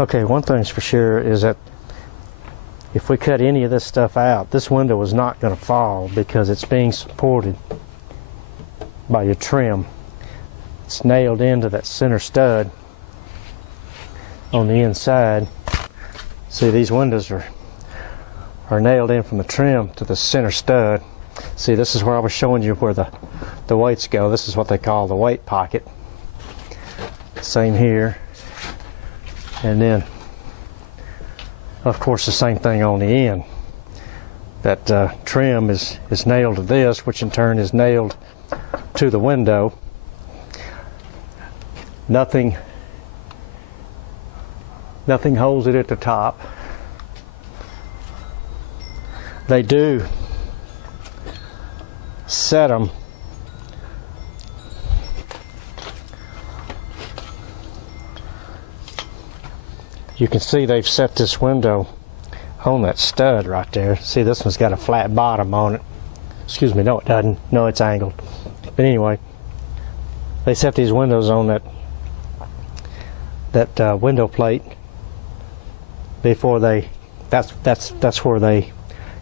Okay, one thing's for sure is that if we cut any of this stuff out, this window is not going to fall because it's being supported by your trim. It's nailed into that center stud on the inside. See, these windows are nailed in from the trim to the center stud. See, this is where I was showing you where the weights go. This is what they call the weight pocket. Same here. And then, of course, the same thing on the end. That trim is nailed to this, which in turn is nailed to the window. Nothing holds it at the top. They do set them you can see they've set this window on that stud right there. See, this one's got a flat bottom on it. Excuse me, no it doesn't. No, it's angled. But anyway, they set these windows on that window plate before they. That's where they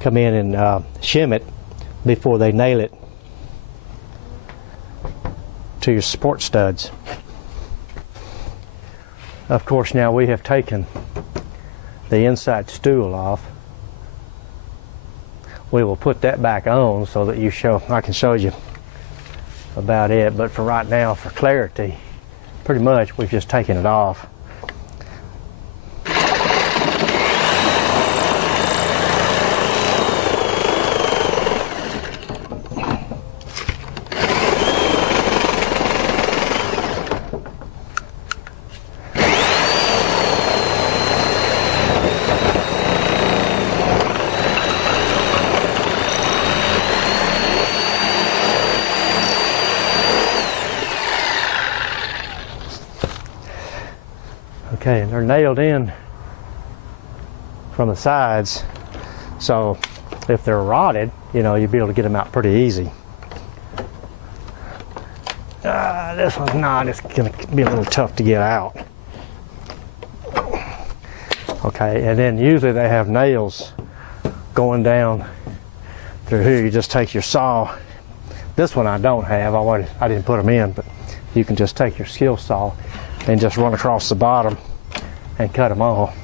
come in and shim it before they nail it to your support studs. Of course, now we have taken the inside stool off. We will put that back on so that I can show you about it, but for right now, for clarity, pretty much we've just taken it off. Okay, and they're nailed in from the sides, so if they're rotted, you'll be able to get them out pretty easy. This one's not. It's going to be a little tough to get out. Okay, and then usually they have nails going down through here. You just take your saw. This one I don't have. I didn't put them in, but you can just take your skill saw and just run across the bottom and cut them off.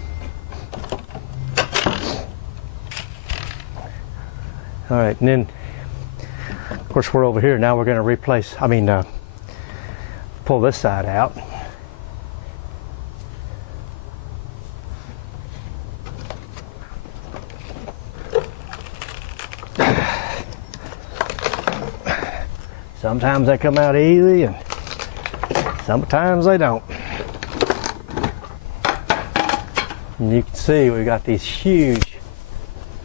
All right, and then of course we're over here now. We're going to pull this side out. Sometimes they come out easy and sometimes they don't. And you can see we've got these huge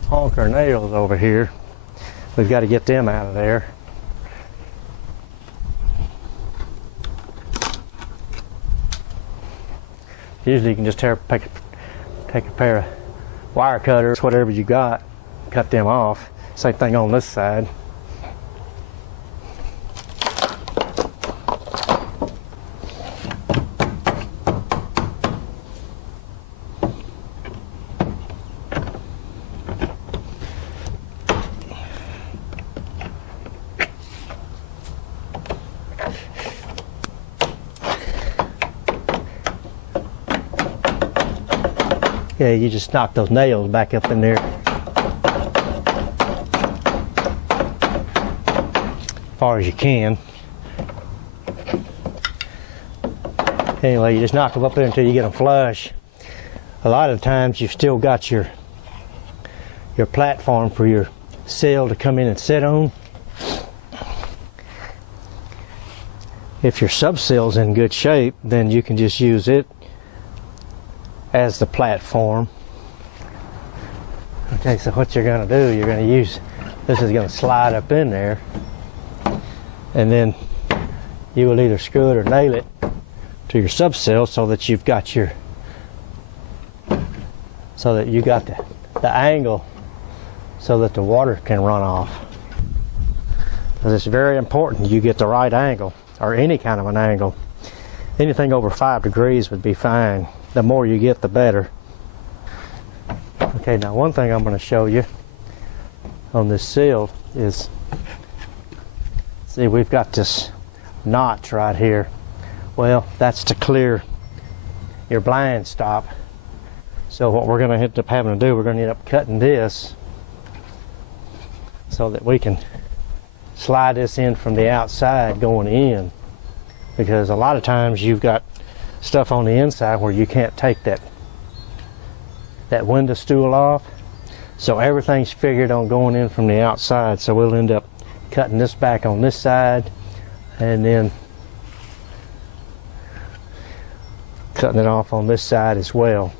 honker nails over here. We've got to get them out of there. Usually you can just take a pair of wire cutters, whatever you got, cut them off. Same thing on this side. Yeah, you just knock those nails back up in there. As far as you can. Anyway, you just knock them up there until you get them flush. A lot of times you've still got your platform for your sill to come in and sit on. If your sub-sill's in good shape, then you can just use it as the platform. Okay, so what you're going to do, you're going to use, this is going to slide up in there, and then you will either screw it or nail it to your sub-sill so that you've got the angle so that the water can run off. Because it's very important you get the right angle, or any kind of an angle. Anything over 5 degrees would be fine. the more you get, the better. Okay, now one thing I'm going to show you on this sill is, see, we've got this notch right here. Well, that's to clear your blind stop. So what we're going to end up having to do, we're going to end up cutting this so that we can slide this in from the outside going in, because a lot of times you've got stuff on the inside where you can't take that window stool off. So everything's figured on going in from the outside, so we'll end up cutting this back on this side and then cutting it off on this side as well,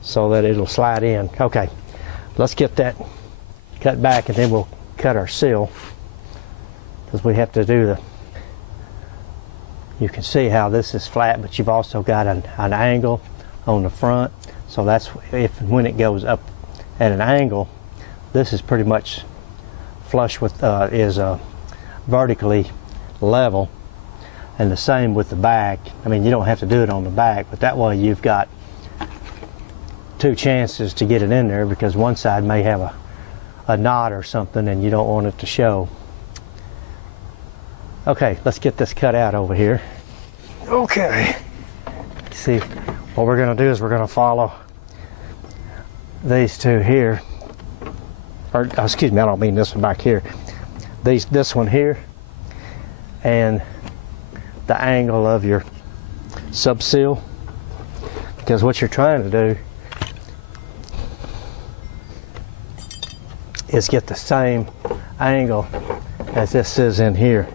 so that it'll slide in. Okay, let's get that cut back and then we'll cut our sill, because we have to do the, you can see how this is flat, but you've also got an angle on the front. So that's if and when it goes up at an angle, this is pretty much flush with, is vertically level. And the same with the back. I mean, you don't have to do it on the back, but that way you've got two chances to get it in there, because one side may have a knot or something and you don't want it to show. Okay, let's get this cut out over here. Okay. See, what we're going to do is we're going to follow these two here. Or, excuse me, I don't mean this one back here. This one here, and the angle of your sub-sill, because what you're trying to do is get the same angle as this is in here.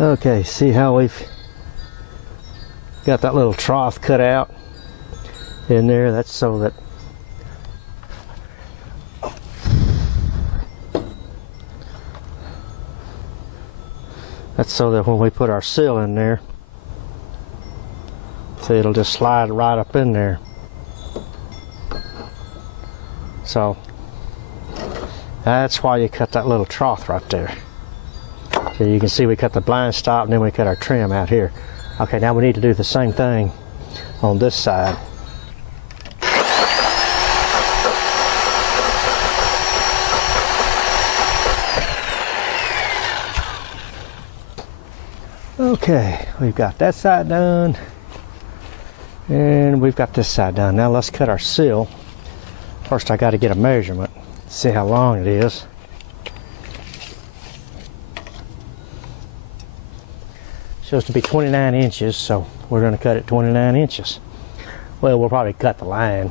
Okay, see how we've got that little trough cut out in there? That's so that when we put our sill in there, see, it'll just slide right up in there. So that's why you cut that little trough right there. So you can see we cut the blind stop and then we cut our trim out here. Okay, now we need to do the same thing on this side. Okay, we've got that side done and we've got this side done. Now let's cut our sill. First I got to get a measurement, see how long it is. Supposed to be 29 inches, so we're going to cut it 29 inches. Well, we'll probably cut the line.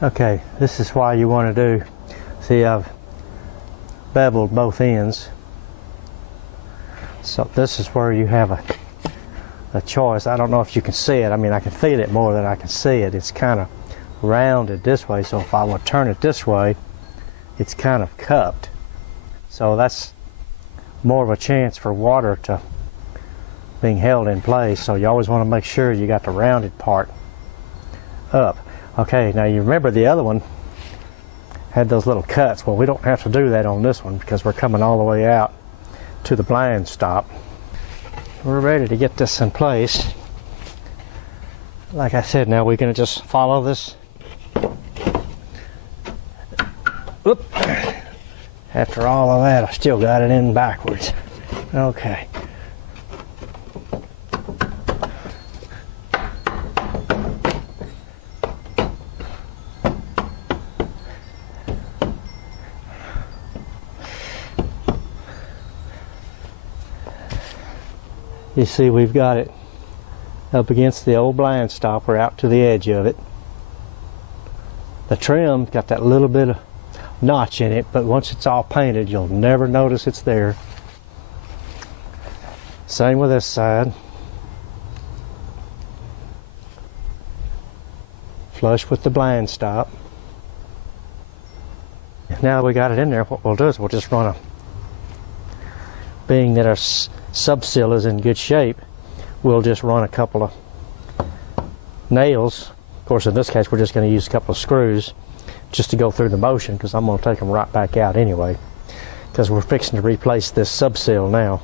Okay, this is why you want to do, see, I've beveled both ends. So this is where you have a choice. I don't know if you can see it. I mean, I can feel it more than I can see it. It's kind of rounded this way, so if I would turn it this way, it's kind of cupped. So that's more of a chance for water to being held in place. So you always want to make sure you got the rounded part up. Okay, now you remember the other one had those little cuts. Well, we don't have to do that on this one because we're coming all the way out to the blind stop. We're ready to get this in place. Like I said, now we're going to just follow this. Oop. After all of that, I still got it in backwards. Okay. You see, we've got it up against the old blind stopper out to the edge of it. The trim's got that little bit of notch in it, but once it's all painted, you'll never notice it's there. Same with this side. Flush with the blind stop. Now that we got it in there, what we'll do is we'll just run a, being that our sub-sill is in good shape, we'll just run a couple of nails. Of course, in this case, we're just going to use a couple of screws just to go through the motion, because I'm going to take them right back out anyway, because we're fixing to replace this sub-sill now.